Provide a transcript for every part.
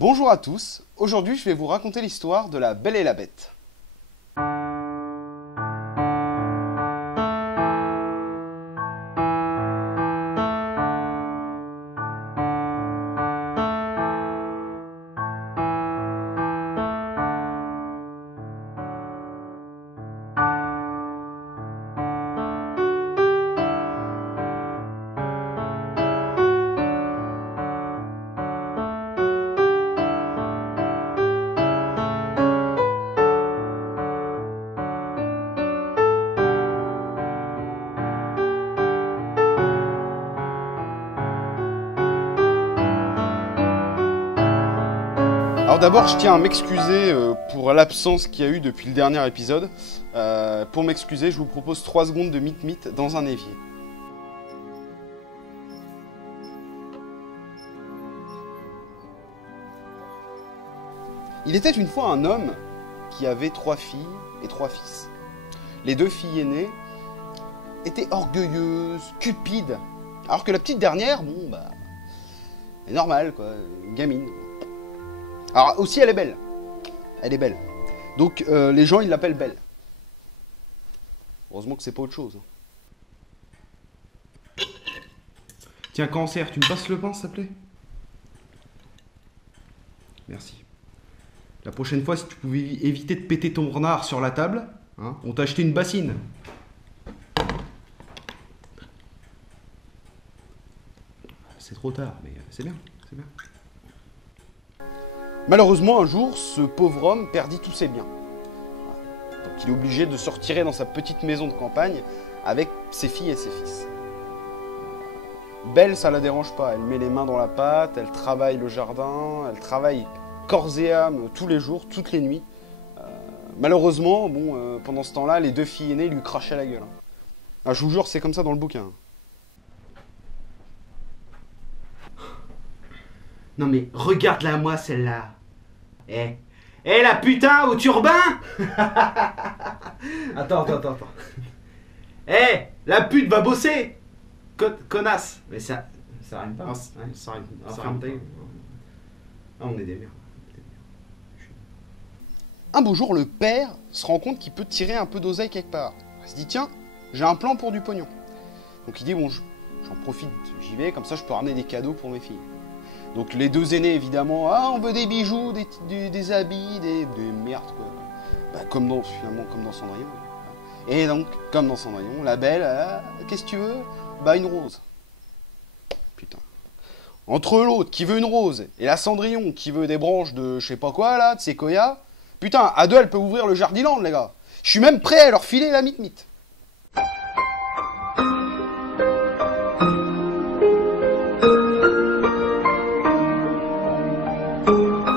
Bonjour à tous, aujourd'hui je vais vous raconter l'histoire de la Belle et la Bête. Alors d'abord, je tiens à m'excuser pour l'absence qu'il y a eu depuis le dernier épisode. Pour m'excuser, je vous propose 3 secondes de mythe dans un évier. Il était une fois un homme qui avait 3 filles et 3 fils. Les 2 filles aînées étaient orgueilleuses, cupides, alors que la petite dernière, bon bah, est normale quoi, une gamine. Alors aussi elle est belle. Elle est belle. Donc les gens ils l'appellent Belle. Heureusement que c'est pas autre chose. Tiens, Cancer, tu me passes le pain s'il te plaît? Merci. La prochaine fois, si tu pouvais éviter de péter ton renard sur la table, hein, on t'a acheté une bassine. C'est trop tard, mais c'est bien, c'est bien. Malheureusement, un jour, ce pauvre homme perdit tous ses biens. Donc il est obligé de se retirer dans sa petite maison de campagne avec ses filles et ses fils. Belle, ça la dérange pas. Elle met les mains dans la pâte, elle travaille le jardin, elle travaille corps et âme tous les jours, toutes les nuits. Malheureusement, bon, pendant ce temps-là, les 2 filles aînées lui crachaient la gueule. Ah, je vous jure, c'est comme ça dans le bouquin. Non mais regarde-la moi celle-là. Eh la putain au turbin. Attends. La pute va bosser. Connasse. Mais ça rime pas. Ça rime Ferme ta gueule. Ah, on est des merdes. Un beau jour, le père se rend compte qu'il peut tirer un peu d'oseille quelque part. Il se dit, tiens, j'ai un plan pour du pognon. Donc il dit, bon, j'en profite, j'y vais, comme ça je peux ramener des cadeaux pour mes filles. Donc les 2 aînés, évidemment, ah, on veut des bijoux, des habits, des merdes, quoi. Bah, comme dans Cendrillon. Et donc, comme dans Cendrillon, la Belle, qu'est-ce que tu veux? Bah, une rose. Putain. Entre l'autre, qui veut une rose, et la Cendrillon, qui veut des branches de je sais pas quoi, là, de séquoia, putain, à 2, elle peut ouvrir le Jardiland, les gars. Je suis même prêt à leur filer la mythe.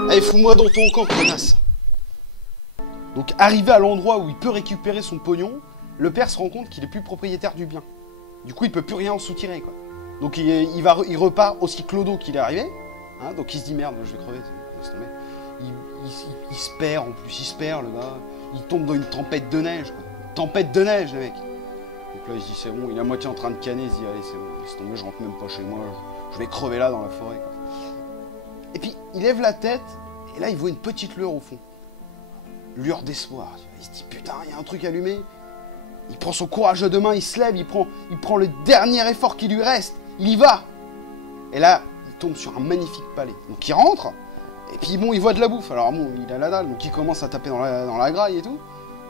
Allez, fous-moi dans ton camp, connasse. Donc, arrivé à l'endroit où il peut récupérer son pognon, le père se rend compte qu'il est plus propriétaire du bien. Du coup, il peut plus rien en soutirer, quoi. Donc, il repart aussi clodo qu'il est arrivé. Hein, donc, il se dit, merde, je vais crever. Laisse tomber. Il se perd, en plus, il se perd, le gars. Il tombe dans une tempête de neige, quoi. Tempête de neige, le mec. Donc là, il se dit, c'est bon, il est à moitié en train de canner. Il se dit, allez, c'est bon, laisse tomber, je rentre même pas chez moi. Je vais crever là, dans la forêt, quoi. Et puis, il lève la tête, et là, il voit une petite lueur au fond. Lueur d'espoir. Il se dit, putain, il y a un truc allumé. Il prend son courage à 2 mains, il se lève, il prend le dernier effort qui lui reste. Il y va. Et là, il tombe sur un magnifique palais. Donc, il rentre, et puis bon, il voit de la bouffe. Alors bon, il a la dalle, donc il commence à taper dans la graille et tout.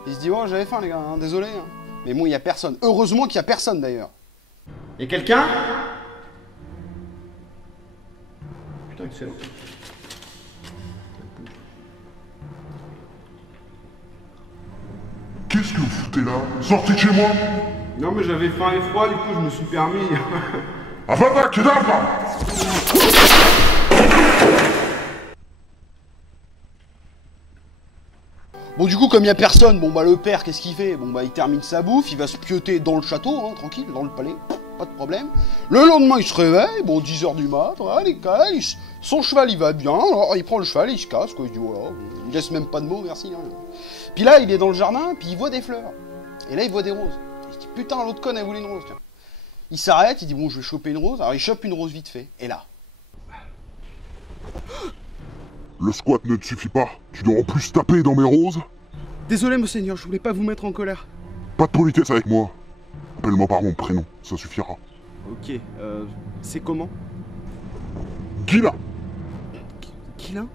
Il se dit, oh, j'avais faim, les gars, hein, désolé. Hein. Mais bon, il n'y a personne. Heureusement qu'il n'y a personne, d'ailleurs. Y'a quelqu'un? Putain, excellent. Qu'est-ce que vous foutez là? Sortez de chez moi! Non, mais j'avais faim et froid, du coup, je me suis permis. Avada Kedavra! Bon, du coup, comme il n'y a personne, bon, bah, le père, qu'est-ce qu'il fait? Bon, bah, il termine sa bouffe, il va se pioter dans le château, hein, tranquille, dans le palais, pas de problème. Le lendemain, il se réveille, bon, 10h du mat, voilà, son cheval, il va bien, alors il prend le cheval, il se casse, quoi, il dit, voilà, il laisse même pas de mots, merci. Hein. Puis là, il est dans le jardin, puis il voit des fleurs. Et là, il voit des roses. Il se dit, putain, l'autre conne, elle voulait une rose, tiens. Il s'arrête, il dit, bon, je vais choper une rose, alors il chope une rose vite fait. Et là, Le squat ne te suffit pas. Tu dois en plus taper dans mes roses. Désolé, monseigneur, je voulais pas vous mettre en colère. Pas de politesse avec moi. Appelle-moi par mon prénom, ça suffira. Ok, c'est comment? Gila. Guilin?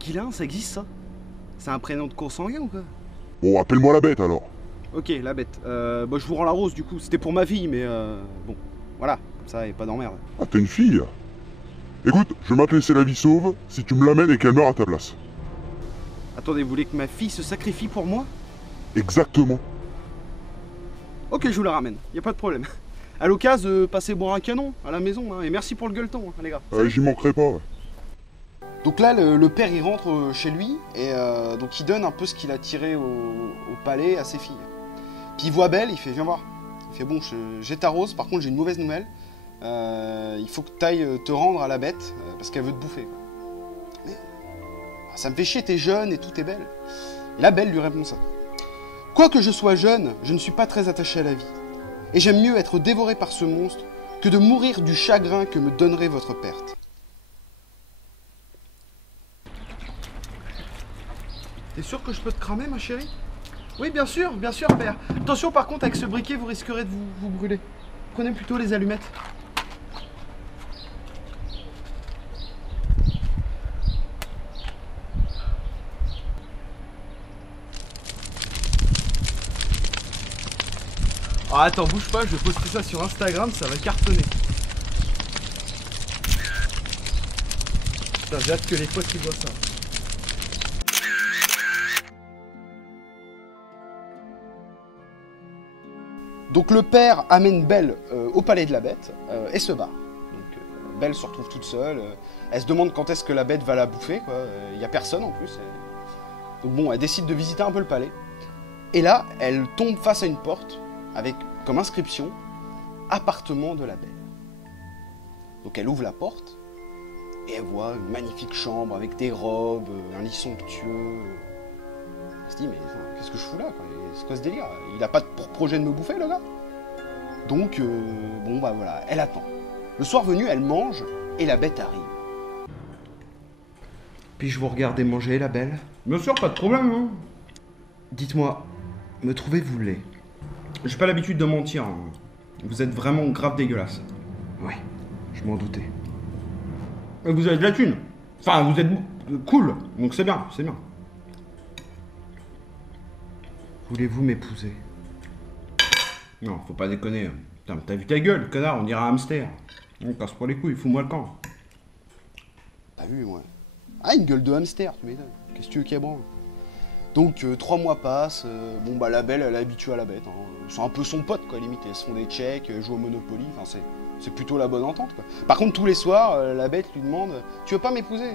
Guilin, ça existe ça? C'est un prénom de cours sanguin ou quoi? Bon, appelle-moi la bête alors. Ok, la bête. Bah, je vous rends la rose du coup, c'était pour ma fille, mais bon, voilà, comme ça, et pas d'emmerde. Ah, t'es une fille? Écoute, je vais te laisser la vie sauve si tu me l'amènes et qu'elle meurt à ta place. Attendez, vous voulez que ma fille se sacrifie pour moi? Exactement. Ok, je vous la ramène, y a pas de problème. À l'occasion, passez boire un canon à la maison, hein, et merci pour le gueuleton, hein, les gars. J'y manquerai pas, ouais. Donc là, le père, il rentre chez lui, et donc il donne un peu ce qu'il a tiré au palais à ses filles. Puis il voit Belle, il fait, viens voir. Il fait, bon, j'ai ta rose, par contre j'ai une mauvaise nouvelle. Il faut que tu ailles te rendre à la bête, parce qu'elle veut te bouffer. Quoi. Mais ça me fait chier, t'es jeune et tout est belle. Et là, Belle lui répond ça. Quoique je sois jeune, je ne suis pas très attaché à la vie. Et j'aime mieux être dévoré par ce monstre que de mourir du chagrin que me donnerait votre perte. T'es sûr que je peux te cramer, ma chérie? Oui, bien sûr, père. Attention, par contre, avec ce briquet, vous risquerez de vous brûler. Prenez plutôt les allumettes. Ah, attends, bouge pas, je vais poster ça sur Instagram, ça va cartonner. Putain, j'ai hâte que les potes ils voient ça. Donc le père amène Belle au palais de la bête et se barre. Donc Belle se retrouve toute seule. Elle se demande quand est-ce que la bête va la bouffer, quoi. Il n'y a personne en plus. Donc bon, elle décide de visiter un peu le palais. Et là, elle tombe face à une porte avec comme inscription « Appartement de la Belle ». Donc elle ouvre la porte et elle voit une magnifique chambre avec des robes, un lit somptueux. Elle se dit, mais qu'est-ce que je fous là, quoi? C'est quoi ce délire? Il a pas pour projet de me bouffer, le gars? Donc, bon, bah voilà, elle attend. Le soir venu, elle mange et la bête arrive. Puis-je vous regarder manger, la Belle? Bien sûr, pas de problème, hein. Dites-moi, me trouvez-vous laid? J'ai pas l'habitude de mentir, hein. Vous êtes vraiment grave dégueulasse. Ouais, je m'en doutais. Et vous avez de la thune. Enfin, vous êtes cool, donc c'est bien, c'est bien. Voulez-vous m'épouser? Non, faut pas déconner. Putain, t'as vu ta gueule, connard, on dirait un hamster. On casse pas les couilles, fous-moi le camp. T'as vu, ouais. Ah, une gueule de hamster, tu m'étonnes. Qu'est-ce que tu veux qu'il y ait branle? Donc, 3 mois passent, bon bah la Belle, elle est habituée à la bête. Hein. C'est un peu son pote, quoi, limite. Elles se font des checks, elles jouent au Monopoly, enfin c'est plutôt la bonne entente, quoi. Par contre, tous les soirs, la bête lui demande « Tu veux pas m'épouser ?»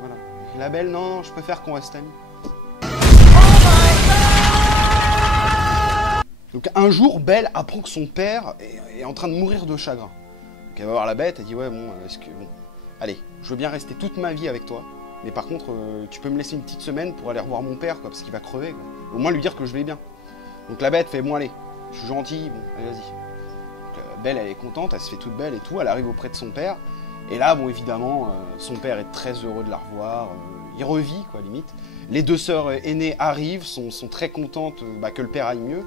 Voilà. Et la Belle, non, je préfère qu'on reste amis. Donc un jour, Belle apprend que son père est en train de mourir de chagrin. Donc elle va voir la bête, elle dit « Ouais, bon, est-ce que... Bon, allez, je veux bien rester toute ma vie avec toi, mais par contre, tu peux me laisser une petite semaine pour aller revoir mon père, quoi, parce qu'il va crever, quoi. Au moins lui dire que je vais bien. » Donc la bête fait « Bon, allez, je suis gentil, bon, allez, vas-y. » Belle, elle est contente, elle se fait toute belle et tout, elle arrive auprès de son père. Et là, bon, évidemment, son père est très heureux de la revoir, il revit, quoi, limite. Les 2 sœurs aînées arrivent, sont très contentes que le père aille mieux.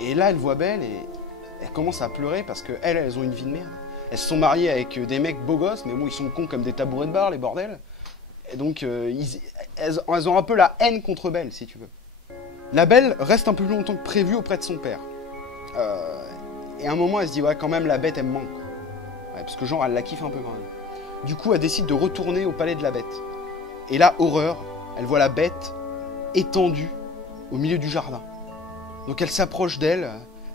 Et là, elle voit Belle et elle commence à pleurer parce qu'elles ont une vie de merde. Elles se sont mariées avec des mecs beaux gosses, mais bon, ils sont cons comme des tabourets de bar, les bordels. Et donc, elles ont un peu la haine contre Belle, si tu veux. La Belle reste un peu plus longtemps que prévu auprès de son père. Et à un moment, elle se dit, ouais, quand même, la bête, elle me manque. Ouais, parce que genre, elle la kiffe un peu quand même. Du coup, elle décide de retourner au palais de la bête. Et là, horreur, elle voit la bête étendue au milieu du jardin. Donc elle s'approche d'elle,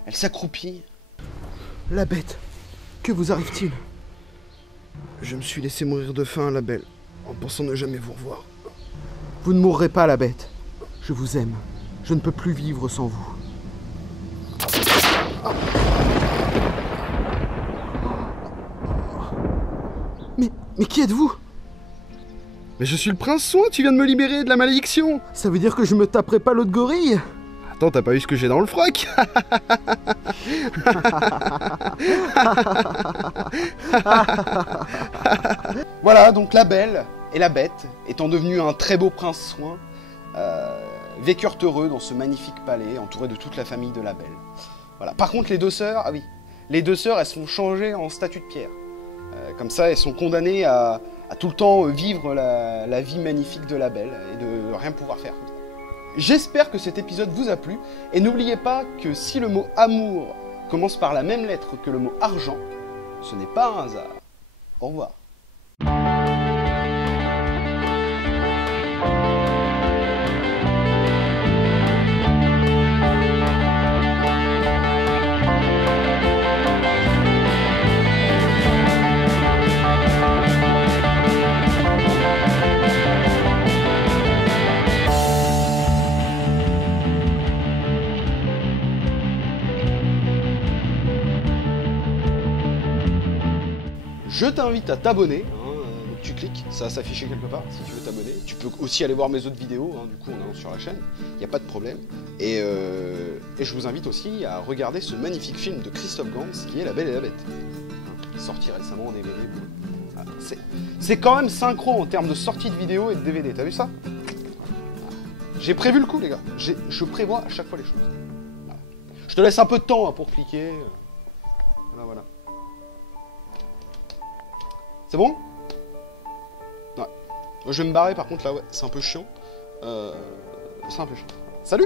elle s'accroupit. La bête, que vous arrive-t-il? Je me suis laissé mourir de faim, la Belle, en pensant ne jamais vous revoir. Vous ne mourrez pas, la bête. Je vous aime. Je ne peux plus vivre sans vous. Mais qui êtes-vous? Mais je suis le prince Soin, tu viens de me libérer de la malédiction. Ça veut dire que je me taperai pas l'autre gorille? Attends, t'as pas vu ce que j'ai dans le froc? Voilà, donc la Belle et la Bête, étant devenus un très beau prince soin, vécurent heureux dans ce magnifique palais, entourés de toute la famille de la Belle. Voilà. Par contre, les deux sœurs, ah oui, les deux sœurs, elles sont changées en statue de pierre. Comme ça, elles sont condamnées à tout le temps vivre la vie magnifique de la Belle et de rien pouvoir faire. J'espère que cet épisode vous a plu, et n'oubliez pas que si le mot amour commence par la même lettre que le mot argent, ce n'est pas un hasard. Au revoir. Je t'invite à t'abonner, donc tu cliques, ça va s'afficher quelque part si tu veux t'abonner. Tu peux aussi aller voir mes autres vidéos, du coup en allant sur la chaîne, il n'y a pas de problème. Et je vous invite aussi à regarder ce magnifique film de Christophe Gans qui est La Belle et la Bête. Sorti récemment en DVD. Voilà. C'est quand même synchro en termes de sortie de vidéo et de DVD, t'as vu ça? J'ai prévu le coup les gars, je prévois à chaque fois les choses. Voilà. Je te laisse un peu de temps pour cliquer. Voilà. C'est bon? Ouais. Moi, je vais me barrer par contre là, ouais, c'est un peu chiant. C'est un peu chiant. Salut!